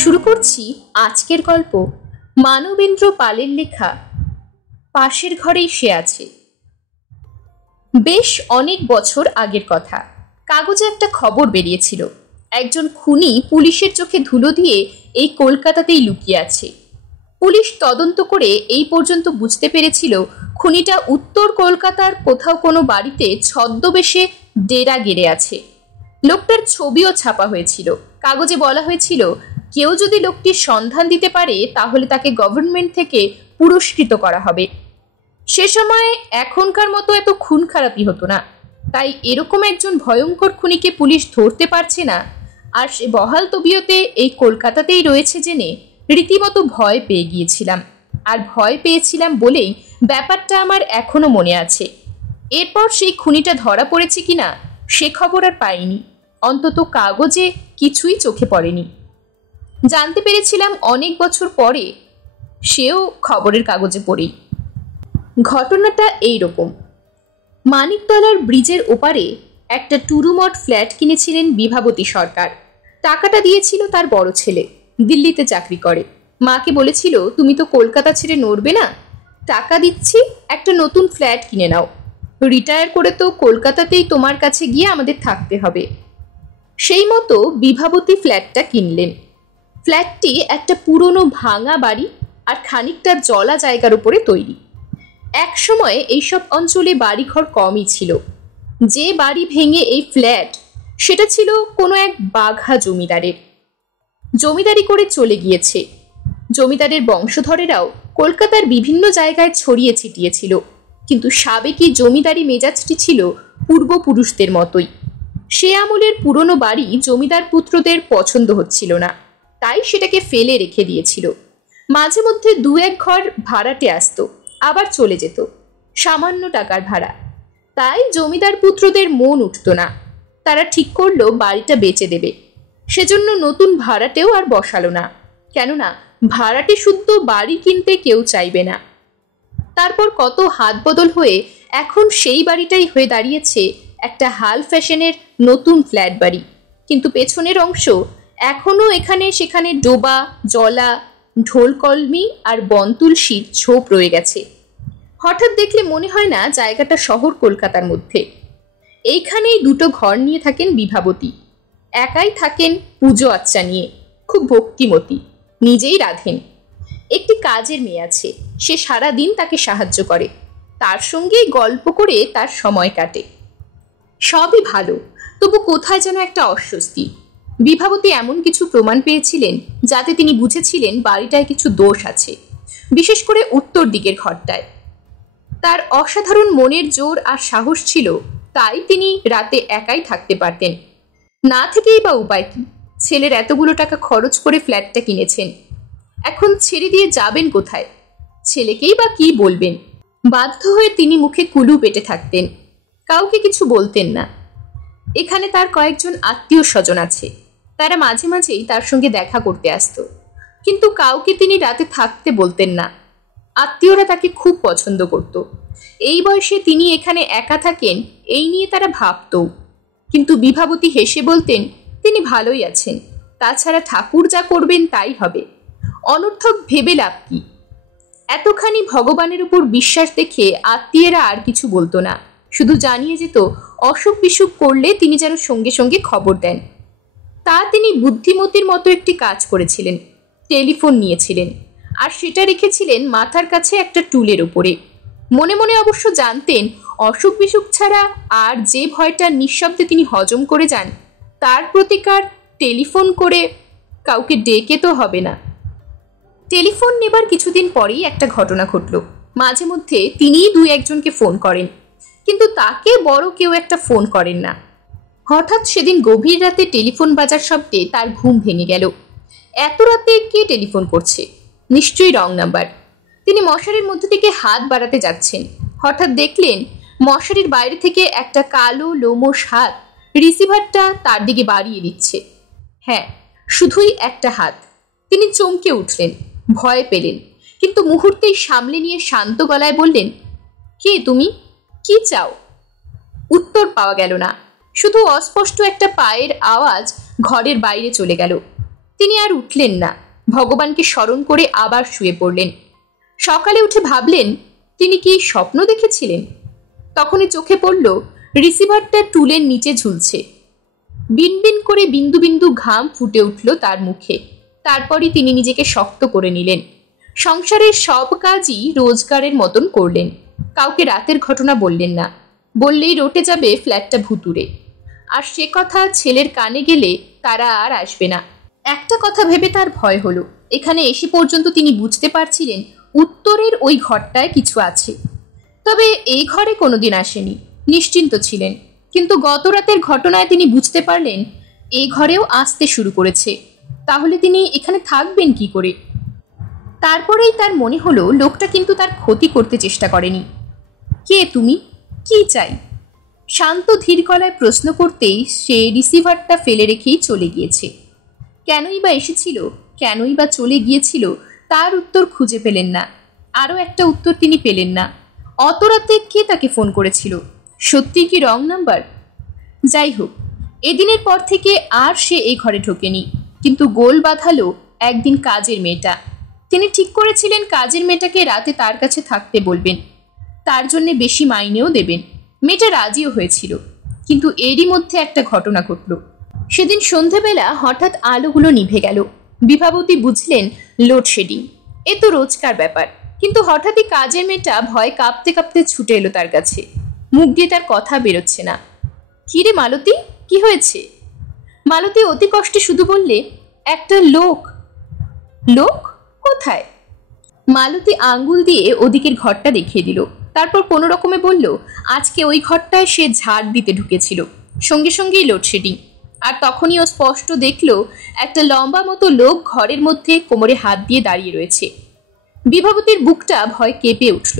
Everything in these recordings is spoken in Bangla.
শুরু করছি আজকের গল্প মানবেন্দ্র পালের লেখা পাশের ঘরেই সে আছে। বেশ অনেক বছর আগের কথা। কাগজে একটা খবর বেরিয়েছিল, একজন খুনি পুলিশের চোখে ধুলো দিয়ে এই কলকাতাতেই লুকিয়ে আছে। পুলিশ তদন্ত করে এই পর্যন্ত বুঝতে পেরেছিল খুনিটা উত্তর কলকাতার কোথাও কোনো বাড়িতে ছদ্মবেশে ডেরা গেড়ে আছে। লোকটার ছবিও ছাপা হয়েছিল। কাগজে বলা হয়েছিল কেউ যদি লোকটির সন্ধান দিতে পারে তাহলে তাকে গভর্নমেন্ট থেকে পুরস্কৃত করা হবে। সে সময় এখনকার মতো এত খুন খারাপি হতো না, তাই এরকম একজন ভয়ঙ্কর খুনিকে পুলিশ ধরতে পারছে না আর সে বহাল তবিয়তে এই কলকাতাতেই রয়েছে জেনে রীতিমতো ভয় পেয়ে গিয়েছিলাম। আর ভয় পেয়েছিলাম বলেই ব্যাপারটা আমার এখনো মনে আছে। এরপর সেই খুনিটা ধরা পড়েছে কিনা সে খবর আর পাইনি, অন্তত কাগজে কিছুই চোখে পড়েনি। জানতে পেরেছিলাম অনেক বছর পরে, সেও খবরের কাগজে পড়েই। ঘটনাটা এইরকম। মানিকতলার ব্রিজের ওপারে একটা টুরুমঠ ফ্ল্যাট কিনেছিলেন বিভাবতী সরকার। টাকাটা দিয়েছিল তার বড় ছেলে, দিল্লিতে চাকরি করে। মাকে বলেছিল, তুমি তো কলকাতা ছেড়ে নড়বে না, টাকা দিচ্ছি, একটা নতুন ফ্ল্যাট কিনে নাও, রিটায়ার করে তো কলকাতাতেই তোমার কাছে গিয়ে আমাদের থাকতে হবে। সেই মতো বিভাবতী ফ্ল্যাটটা কিনলেন। ফ্ল্যাটটি একটা পুরনো ভাঙা বাড়ি আর খানিকটা জলা জায়গার উপরে তৈরি। এক সময় এইসব অঞ্চলে বাড়িঘর কমই ছিল। যে বাড়ি ভেঙে এই ফ্ল্যাট, সেটা ছিল কোনো এক বাঘা জমিদারের। জমিদারি করে চলে গিয়েছে। জমিদারের বংশধরেরাও কলকাতার বিভিন্ন জায়গায় ছড়িয়ে ছিটিয়েছিল, কিন্তু সাবেকি জমিদারি মেজাজটি ছিল পূর্বপুরুষদের মতোই। সে আমলের পুরনো বাড়ি জমিদার পুত্রদের পছন্দ হচ্ছিল না, তাই সেটাকে ফেলে রেখে দিয়েছিল। মাঝে মধ্যে দু এক ঘর ভাড়াটে আসতো, আবার চলে যেত, সামান্য টাকার ভাড়া। তাই জমিদার পুত্রদের মন উঠত না। তারা ঠিক করলো বাড়িটা বেচে দেবে। সেজন্য নতুন ভাড়াটেও আর বসালো না, কেননা ভাড়াটে শুদ্ধ বাড়ি কিনতে কেউ চাইবে না। তারপর কত হাত বদল হয়ে এখন সেই বাড়িটাই হয়ে দাঁড়িয়েছে একটা হাল ফ্যাশনের নতুন ফ্ল্যাট বাড়ি। কিন্তু পেছনের অংশ এখনো এখানে সেখানে ডোবা, জলা, ঢোলকলমি আর বনতুলসীর ঝোপ রয়ে গেছে। হঠাৎ দেখলে মনে হয় না জায়গাটা শহর কলকাতার মধ্যে। এইখানেই দুটো ঘর নিয়ে থাকেন বিভাবতী। একাই থাকেন পুজো আচ্চা নিয়ে, খুব ভক্তিমতী, নিজেই রাঁধেন। একটি কাজের মেয়ে আছে, সে সারা দিন তাকে সাহায্য করে, তার সঙ্গেই গল্প করে তার সময় কাটে। সবই ভালো, তবু কোথায় যেন একটা অস্বস্তি। বিভাবতী এমন কিছু প্রমাণ পেয়েছিলেন যাতে তিনি বুঝেছিলেন বাড়িটায় কিছু দোষ আছে, বিশেষ করে উত্তর দিকের ঘরটায়। তার অসাধারণ মনের জোর আর সাহস ছিল, তাই তিনি রাতে একাই থাকতে পারতেন। না থেকেই বা উপায় কি? ছেলের এতগুলো টাকা খরচ করে ফ্ল্যাটটা কিনেছেন, এখন ছেড়ে দিয়ে যাবেন কোথায়? ছেলেকেই বা কি বলবেন? বাধ্য হয়ে তিনি মুখে কুলু পেটে থাকতেন, কাউকে কিছু বলতেন না। এখানে তার কয়েকজন আত্মীয় স্বজন আছে, তারা মাঝে মাঝেই তার সঙ্গে দেখা করতে আসতো, কিন্তু কাউকে তিনি রাতে থাকতে বলতেন না। আত্মীয়রা তাকে খুব পছন্দ করত। এই বয়সে তিনি এখানে একা থাকেন এই নিয়ে তারা ভাবতও, কিন্তু বিভাবতী হেসে বলতেন তিনি ভালোই আছেন, তাছাড়া ঠাকুর যা করবেন তাই হবে, অনর্থক ভেবে লাভ কি? এতখানি ভগবানের উপর বিশ্বাস দেখে আত্মীয়রা আর কিছু বলতো না, শুধু জানিয়ে যেত অসুখ বিসুখ করলে তিনি যেন সঙ্গে সঙ্গে খবর দেন। তা তিনি বুদ্ধিমতীর মতো একটি কাজ করেছিলেন, টেলিফোন নিয়েছিলেন, আর সেটা রেখেছিলেন মাথার কাছে একটা টুলের উপরে। মনে মনে অবশ্য জানতেন অসুখ বিসুখ ছাড়া আর যে ভয়টা নিঃশব্দে তিনি হজম করে যান, তার প্রতিকার টেলিফোন করে কাউকে ডেকে তো হবে না। টেলিফোন নেবার কিছুদিন পরেই একটা ঘটনা ঘটল। মাঝে মধ্যে তিনিই দুই একজনকে ফোন করেন, কিন্তু তাকে বড় কেউ একটা ফোন করেন না। হঠাৎ সেদিন গভীর রাতে টেলিফোন বাজার শব্দে তার ঘুম ভেঙে গেল। এত রাতে কে টেলিফোন করছে? নিশ্চয়ই রং নাম্বার। তিনি মশারির মধ্যে থেকে হাত বাড়াতে যাচ্ছেন, হঠাৎ দেখলেন মশারির বাইরে থেকে একটা কালো লোমশ হাত রিসিভারটা তার দিকে বাড়িয়ে দিচ্ছে। হ্যাঁ, শুধুই একটা হাত। তিনি চমকে উঠলেন, ভয় পেলেন, কিন্তু মুহূর্তেই সামলে নিয়ে শান্ত গলায় বললেন, কে তুমি? কি চাও? উত্তর পাওয়া গেল না, শুধু অস্পষ্ট একটা পায়ের আওয়াজ ঘরের বাইরে চলে গেল। তিনি আর উঠলেন না, ভগবানকে স্মরণ করে আবার শুয়ে পড়লেন। সকালে উঠে ভাবলেন তিনি কি স্বপ্ন দেখেছিলেন। তখনই চোখে পড়ল রিসিভারটা টুলের নিচে ঝুলছে। বিনবিন করে বিন্দু বিন্দু ঘাম ফুটে উঠল তার মুখে। তারপরই তিনি নিজেকে শক্ত করে নিলেন। সংসারের সব কাজই রোজগারের মতন করলেন। কাউকে রাতের ঘটনা বললেন না, বললেই রটে যাবে ফ্ল্যাটটা ভুতুরে। আর সে কথা ছেলের কানে গেলে তারা আর আসবে না। একটা কথা ভেবে তার ভয় হলো। এখানে এসে পর্যন্ত তিনি বুঝতে পারছিলেন উত্তরের ওই ঘরটায় কিছু আছে, তবে এই ঘরে কোনোদিন আসেনি, নিশ্চিন্ত ছিলেন। কিন্তু গত রাতের ঘটনায় তিনি বুঝতে পারলেন এই ঘরেও আসতে শুরু করেছে। তাহলে তিনি এখানে থাকবেন কি করে? তারপরেই তার মনে হলো লোকটা কিন্তু তার ক্ষতি করতে চেষ্টা করেনি। কে তুমি? কি চাই? শান্ত ধীর গলায় প্রশ্ন করতেই সে রিসিভারটা ফেলে রেখেই চলে গিয়েছে। কেনই বা এসেছিল, কেনই বা চলে গিয়েছিল, তার উত্তর খুঁজে পেলেন না। আরও একটা উত্তর তিনি পেলেন না। অত রাতে কে তাকে ফোন করেছিল? সত্যি কি রং নাম্বার? যাই হোক, এদিনের পর থেকে আর সে এই ঘরে ঢোকেনি। কিন্তু গোল বাঁধালো একদিন কাজের মেয়েটা। তিনি ঠিক করেছিলেন কাজের মেয়েটাকে রাতে তার কাছে থাকতে বলবেন, তার জন্য বেশি মাইনেও দেবেন। মেয়েটা রাজিও হয়েছিল। কিন্তু এরই মধ্যে একটা ঘটনা ঘটল। সেদিন সন্ধেবেলা হঠাৎ আলোগুলো নিভে গেল। বিভাবতী বুঝলেন লোডশেডিং, এ তো রোজকার ব্যাপার। কিন্তু হঠাৎই কাজের মেয়েটা ভয় কাঁপতে কাঁপতে ছুটে এলো তার কাছে। মুখ দিয়ে তার কথা বেরোচ্ছে না। কিরে মালতী, কি হয়েছে? মালতী অতি কষ্টে শুধু বললে, একটা লোক। লোক কোথায়? মালতী আঙ্গুল দিয়ে ওদিকের ঘরটা দেখিয়ে দিল। তারপর কোনো রকমে বলল, আজকে ওই ঘরটায় সে ঝাড় দিতে ঢুকেছিল, সঙ্গে সঙ্গেই লোডশেডিং। আর তখনই ও স্পষ্ট দেখলো একটা লম্বা মতো লোক ঘরের মধ্যে কোমরে হাত দিয়ে দাঁড়িয়ে রয়েছে। বিভাবতীর বুকটা ভয় কেঁপে উঠল।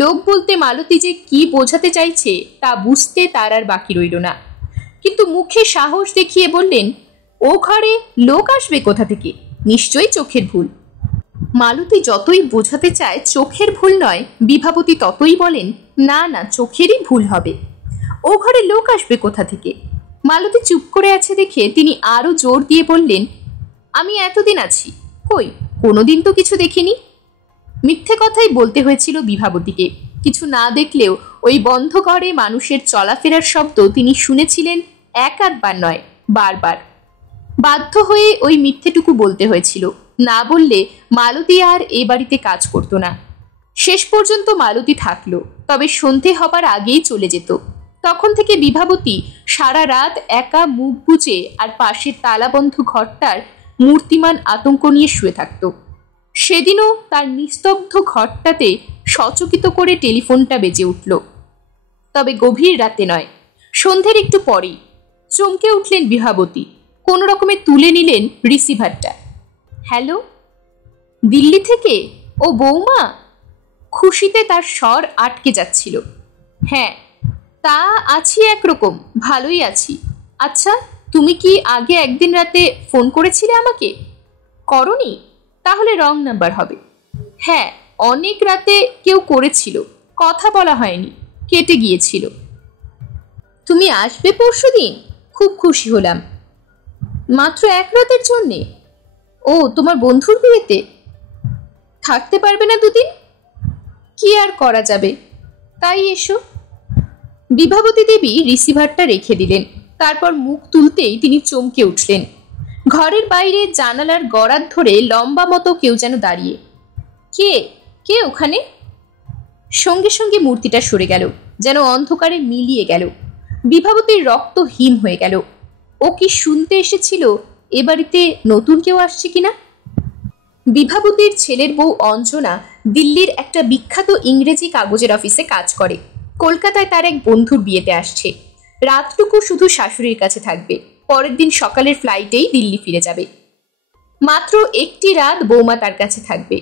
লোক বলতে মালতী যে কি বোঝাতে চাইছে তা বুঝতে তার আর বাকি রইল না। কিন্তু মুখে সাহস দেখিয়ে বললেন, ও ঘরে লোক আসবে কোথা থেকে? নিশ্চয়ই চোখের ভুল। মালতী যতই বোঝাতে চায় চোখের ভুল নয়, বিভাবতী ততই বলেন, না না, চোখেরই ভুল হবে। ও ঘরে লোক আসবে কোথা থেকে? মালতী চুপ করে আছে দেখে তিনি আরো জোর দিয়ে বললেন, আমি এতদিন আছি, কই কোনোদিন তো কিছু দেখিনি। মিথ্যে কথাই বলতে হয়েছিল বিভাবতীকে। কিছু না দেখলেও ওই বন্ধ ঘরে মানুষের চলাফেরার শব্দ তিনি শুনেছিলেন এক আধবার নয়, বারবার। বাধ্য হয়ে ওই মিথ্যেটুকু বলতে হয়েছিল। না বললে মালতী আর এ বাড়িতে কাজ করতো না। শেষ পর্যন্ত মালতী থাকলো, তবে সন্ধে হবার আগেই চলে যেত। তখন থেকে বিভাবতী সারা রাত একা মুখ বুজে আর পাশের তালাবন্ধ ঘরটার মূর্তিমান আতঙ্ক নিয়ে শুয়ে থাকত। সেদিনও তার নিস্তব্ধ ঘরটাতে সচকিত করে টেলিফোনটা বেজে উঠল। তবে গভীর রাতে নয়, সন্ধ্যের একটু পরেই। চমকে উঠলেন বিভাবতী। কোনো রকমে তুলে নিলেন রিসিভারটা। হ্যালো, দিল্লি থেকে? ও বৌমা? খুশিতে তার স্বর আটকে যাচ্ছিল। হ্যাঁ, তা আছি, একরকম ভালোই আছি। আচ্ছা, তুমি কি আগে একদিন রাতে ফোন করেছিলে আমাকে? করনি? তাহলে রং নাম্বার হবে। হ্যাঁ, অনেক রাতে কেউ করেছিল, কথা বলা হয়নি, কেটে গিয়েছিল। তুমি আসবে পরশুদিন? খুব খুশি হলাম। মাত্র এক রাতের জন্যে? ও, তোমার বন্ধুর বিয়েতে? থাকতে পারবে না দুদিন? কি আর করা যাবে, তাই এসো। বিভাবতী দেবী রিসিভারটা রেখে দিলেন। তারপর মুখ তুলতেই তিনি চমকে উঠলেন। ঘরের বাইরে জানালার গড়ার ধরে লম্বা মতো কেউ যেন দাঁড়িয়ে। কে কে ওখানে? সঙ্গে সঙ্গে মূর্তিটা সরে গেল, যেন অন্ধকারে মিলিয়ে গেল। বিভাবতীর রক্ত হিম হয়ে গেল। ও কি শুনতে এসেছিল এ বাড়িতে নতুন কেউ আসছে কিনা? বিভাবতীর ছেলের বউ অঞ্জনা দিল্লির একটা বিখ্যাত ইংরেজি কাগজের অফিসে কাজ করে। কলকাতায় তার এক বন্ধুর বিয়েতে আসছে। রাতটুকু শুধু শাশুড়ির কাছে থাকবে, পরের দিন সকালের ফ্লাইটেই দিল্লি ফিরে যাবে। মাত্র একটি রাত বৌমা তার কাছে থাকবে।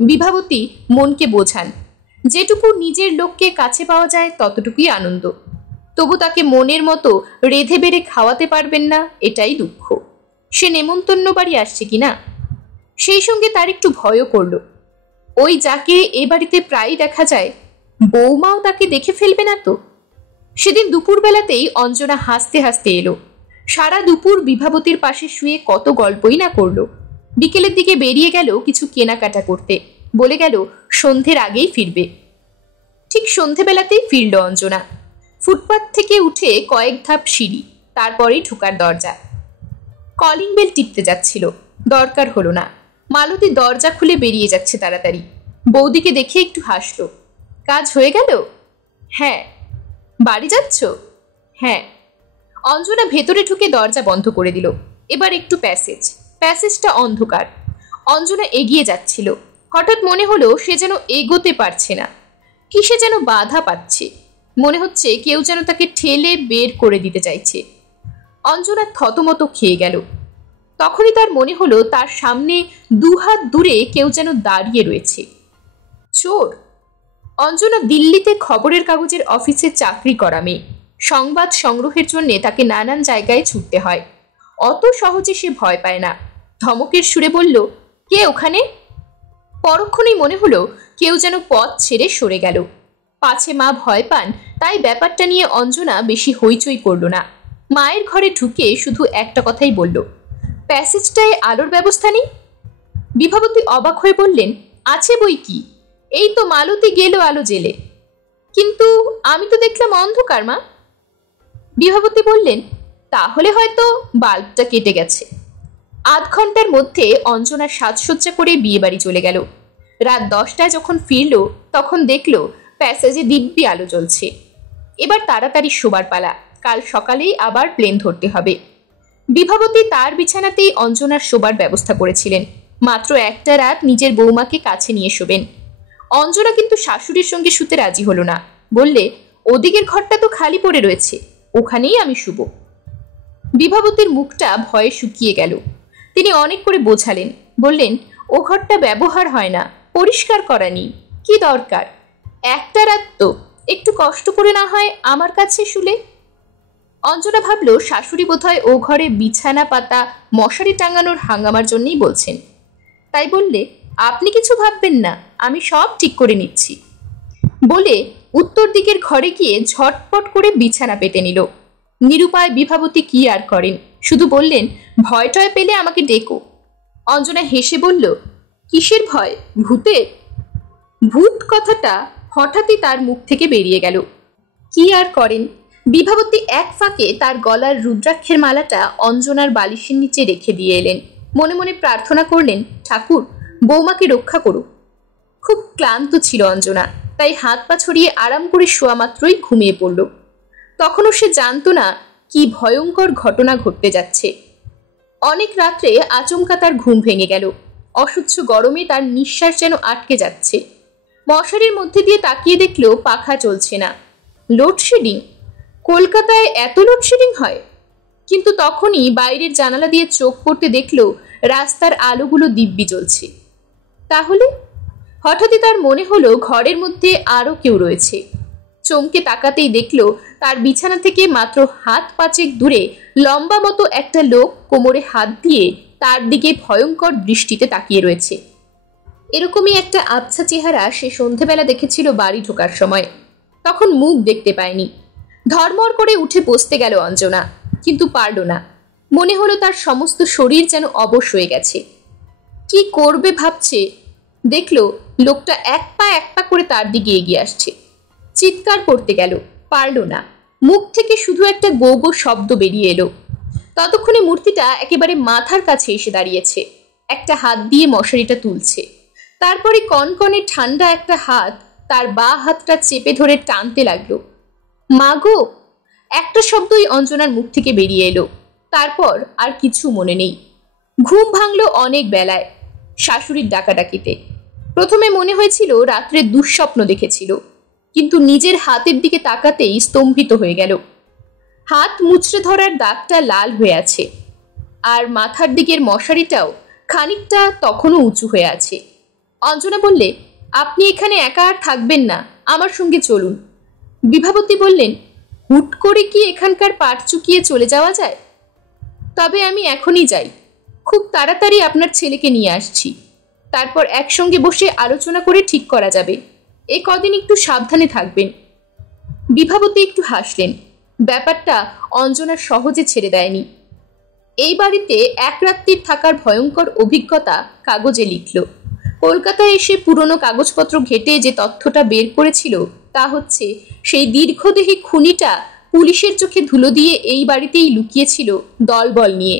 বিভাবতী মনকে বোঝান, যেটুকু নিজের লোককে কাছে পাওয়া যায় ততটুকুই আনন্দ। তবু তাকে মনের মতো রেধে বেড়ে খাওয়াতে পারবেন না, এটাই দুঃখ। সে নেমন্তন্ন বাড়ি আসছে কিনা। সেই সঙ্গে তার একটু ভয়ও করল, ওই যাকে এ বাড়িতে প্রায় দেখা যায়, বৌমাও তাকে দেখে ফেলবে না তো। সেদিন দুপুরবেলাতেই অঞ্জনা হাসতে হাসতে এলো। সারা দুপুর বিভাবতীর পাশে শুয়ে কত গল্পই না করলো। বিকেলের দিকে বেরিয়ে গেল কিছু কেনাকাটা করতে, বলে গেল সন্ধ্যের আগেই ফিরবে। ঠিক সন্ধেবেলাতেই ফিরল অঞ্জনা। ফুটপাত থেকে উঠে কয়েক ধাপ সিঁড়ি, তারপরেই ঢোকার দরজা। কলিং বেল টিপতে যাচ্ছিল, দরকার হলো না। মালতী দরজা খুলে বেরিয়ে যাচ্ছে তাড়াতাড়ি। বৌদিকে দেখে একটু হাসল। কাজ হয়ে গেল? হ্যাঁ। বাড়ি যাচ্ছ? হ্যাঁ। অঞ্জনা ভেতরে ঢুকে দরজা বন্ধ করে দিল। এবার একটু প্যাসেজটা অন্ধকার। অঞ্জনা এগিয়ে যাচ্ছিল। হঠাৎ মনে হলো সে যেন এগোতে পারছে না, কিসে যেন বাধা পাচ্ছে। মনে হচ্ছে কেউ যেন তাকে ঠেলে বের করে দিতে চাইছে। অঞ্জনা থতমত খেয়ে গেল। তখনই তার মনে হলো তার সামনে দুহাত দূরে কেউ যেন দাঁড়িয়ে রয়েছে। চোর! অঞ্জনা দিল্লিতে খবরের কাগজের অফিসে চাকরি করা মেয়ে। সংবাদ সংগ্রহের জন্য তাকে নানান জায়গায় ছুটতে হয়। অত সহজে সে ভয় পায় না। ধমকের সুরে বলল, কে ওখানে? পরক্ষণেই মনে হলো কেউ যেন পথ ছেড়ে সরে গেল। পাছে মা ভয় পান, তাই ব্যাপারটা নিয়ে অঞ্জনা বেশি হইচই করল না। মায়ের ঘরে ঢুকে শুধু একটা কথাই বলল, প্যাসেজটায় আলোর ব্যবস্থা নেই? বিভাবতী অবাক হয়ে বললেন, আছে বই কি, এই তো মালতী গেল আলো জেলে। কিন্তু আমি তো দেখলাম অন্ধকার মা। বিভাবতী বললেন, তাহলে হয়তো বাল্বটা কেটে গেছে। আধ ঘন্টার মধ্যে অঞ্জনা সাজসজ্জা করে বিয়ে বাড়ি চলে গেল। রাত 10টায় যখন ফিরল তখন দেখল প্যাসেজে দিব্যি আলো জ্বলছে। এবার তাড়াতাড়ি শোবার পালা, কাল সকালেই আবার প্লেন ধরতে হবে। বিভাবতী তার বিছানাতেই অঞ্জনার শোবার ব্যবস্থা করেছিলেন। মাত্র একটা রাত নিজের বৌমাকে কাছে নিয়ে শোবেন। অঞ্জনা কিন্তু শাশুড়ির সঙ্গে শুতে রাজি হলো না। বললে, ওদিকের ঘরটা তো খালি পড়ে রয়েছে, ওখানেই আমি শুব। বিভাবতীর মুখটা ভয়ে শুকিয়ে গেল। তিনি অনেক করে বোঝালেন, বললেন, ও ঘরটা ব্যবহার হয় না, পরিষ্কার করা নেই, কি দরকার? একটা রাত তো, একটু কষ্ট করে না হয় আমার কাছে শুলে। অঞ্জনা ভাবল শাশুড়ি বোধহয় ও ঘরে বিছানা পাতা মশারি টাঙানোর হাঙ্গামার জন্যই বলছেন। তাই বললে, আপনি কিছু ভাববেন না, আমি সব ঠিক করে নিচ্ছি। বলে উত্তর দিকের ঘরে গিয়ে ঝটপট করে বিছানা পেতে নিল। নিরুপায় বিভাবতী কি আর করেন, শুধু বললেন, ভয় টয় পেলে আমাকে ডেকো। অঞ্জনা হেসে বলল, কিসের ভয়? ভূতের? ভূত কথাটা হঠাৎই তার মুখ থেকে বেরিয়ে গেল। কি আর করেন, বিভাবতী এক ফাঁকে তার গলার রুদ্রাক্ষের মালাটা অঞ্জনার বালিশের নিচে রেখে দিয়ে এলেন। মনে মনে প্রার্থনা করলেন, ঠাকুর বৌমাকে রক্ষা করো। খুব ক্লান্ত ছিল অঞ্জনা, তাই হাত পা ছড়িয়ে আরাম করে শোয়া মাত্রই ঘুমিয়ে পড়ল। তখনও সে জানত না কি ভয়ঙ্কর ঘটনা ঘটতে যাচ্ছে। অনেক রাত্রে আচমকা তার ঘুম ভেঙে গেল। অসহ্য গরমে তার নিঃশ্বাস যেন আটকে যাচ্ছে। মশারির মধ্যে দিয়ে তাকিয়ে দেখল পাখা চলছে না। লোডশেডিং? কলকাতায় এত লোডশেডিং হয়? কিন্তু তখনই বাইরের জানালা দিয়ে চোখ পড়তে দেখল রাস্তার আলোগুলো দিব্যি জ্বলছে। তাহলে হঠাৎই তার মনে হলো ঘরের মধ্যে আরো কেউ রয়েছে। চমকে তাকাতেই দেখল তার বিছানা থেকে মাত্র হাত পাঁচেক দূরে লম্বা মতো একটা লোক কোমরে হাত দিয়ে তার দিকে ভয়ঙ্কর দৃষ্টিতে তাকিয়ে রয়েছে। এরকমই একটা আবছা চেহারা সে সন্ধেবেলা দেখেছিল বাড়ি ঢোকার সময়। তখন মুখ দেখতে পায়নি। ধর্মর করে উঠে বসতে গেল অঞ্জনা, কিন্তু পারল না। মনে হলো তার সমস্ত শরীর যেন অবশ হয়ে গেছে। কি করবে ভাবছে, দেখল লোকটা এক পা করে তার দিকে এগিয়ে আসছে। চিৎকার করতে গেল, পারল না। মুখ থেকে শুধু একটা গো গো শব্দ বেরিয়ে এলো। ততক্ষণে মূর্তিটা একেবারে মাথার কাছে এসে দাঁড়িয়েছে। একটা হাত দিয়ে মশারিটা তুলছে। তারপরে কনকনে ঠান্ডা একটা হাত তার বা হাতটা চেপে ধরে টানতে লাগলো। মাগো! একটা শব্দই অঞ্জনার মুখ থেকে বেরিয়ে এলো। তারপর আর কিছু মনে নেই। ঘুম ভাঙল অনেক বেলায়, শাশুড়ির ডাকাডাকিতে। প্রথমে মনে হয়েছিল রাত্রে দুঃস্বপ্ন দেখেছিল, কিন্তু নিজের হাতের দিকে তাকাতেই স্তম্ভিত হয়ে গেল। হাত মুচড়ে ধরার দাগটা লাল হয়ে আছে, আর মাথার দিকের মশারিটাও খানিকটা তখনও উঁচু হয়ে আছে। অঞ্জনা বললে, আপনি এখানে একা আর থাকবেন না, আমার সঙ্গে চলুন। বিভাবতী বললেন, হুট করে কি এখানকার পাট চুকিয়ে চলে যাওয়া যায়? তবে আমি এখনই যাই, খুব তাড়াতাড়ি আপনার ছেলেকে নিয়ে আসছি। তারপর একসঙ্গে বসে আলোচনা করে ঠিক করা যাবে। এ কদিন একটু সাবধানে থাকবেন। বিভাবতী একটু হাসলেন। ব্যাপারটা অঞ্জনা সহজে ছেড়ে দেয়নি। এই বাড়িতে এক রাত্রির থাকার ভয়ঙ্কর অভিজ্ঞতা কাগজে লিখল। কলকাতায় এসে পুরনো কাগজপত্র ঘেটে যে তথ্যটা বের করেছিল তা হচ্ছে, সেই দীর্ঘদেহী খুনিটা পুলিশের চোখে ধুলো দিয়ে এই বাড়িতেই লুকিয়েছিল দলবল নিয়ে।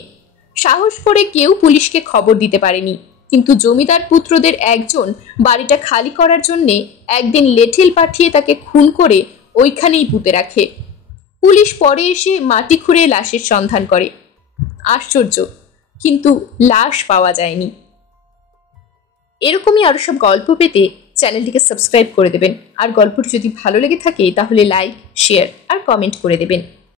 সাহস করে কেউ পুলিশকে খবর দিতে পারেনি, কিন্তু জমিদার পুত্রদের একজন বাড়িটা খালি করার জন্যে একদিন লেঠিল পাঠিয়ে তাকে খুন করে ওইখানেই পুঁতে রাখে। পুলিশ পরে এসে মাটি খুঁড়ে লাশের সন্ধান করে। আশ্চর্য, কিন্তু লাশ পাওয়া যায়নি। এরকমই আরো সব গল্প পেতে চ্যানেলটিকে সাবস্ক্রাইব করে দেবেন। আর গল্পটি যদি ভালো লেগে থাকে তাহলে লাইক, শেয়ার আর কমেন্ট করে দেবেন।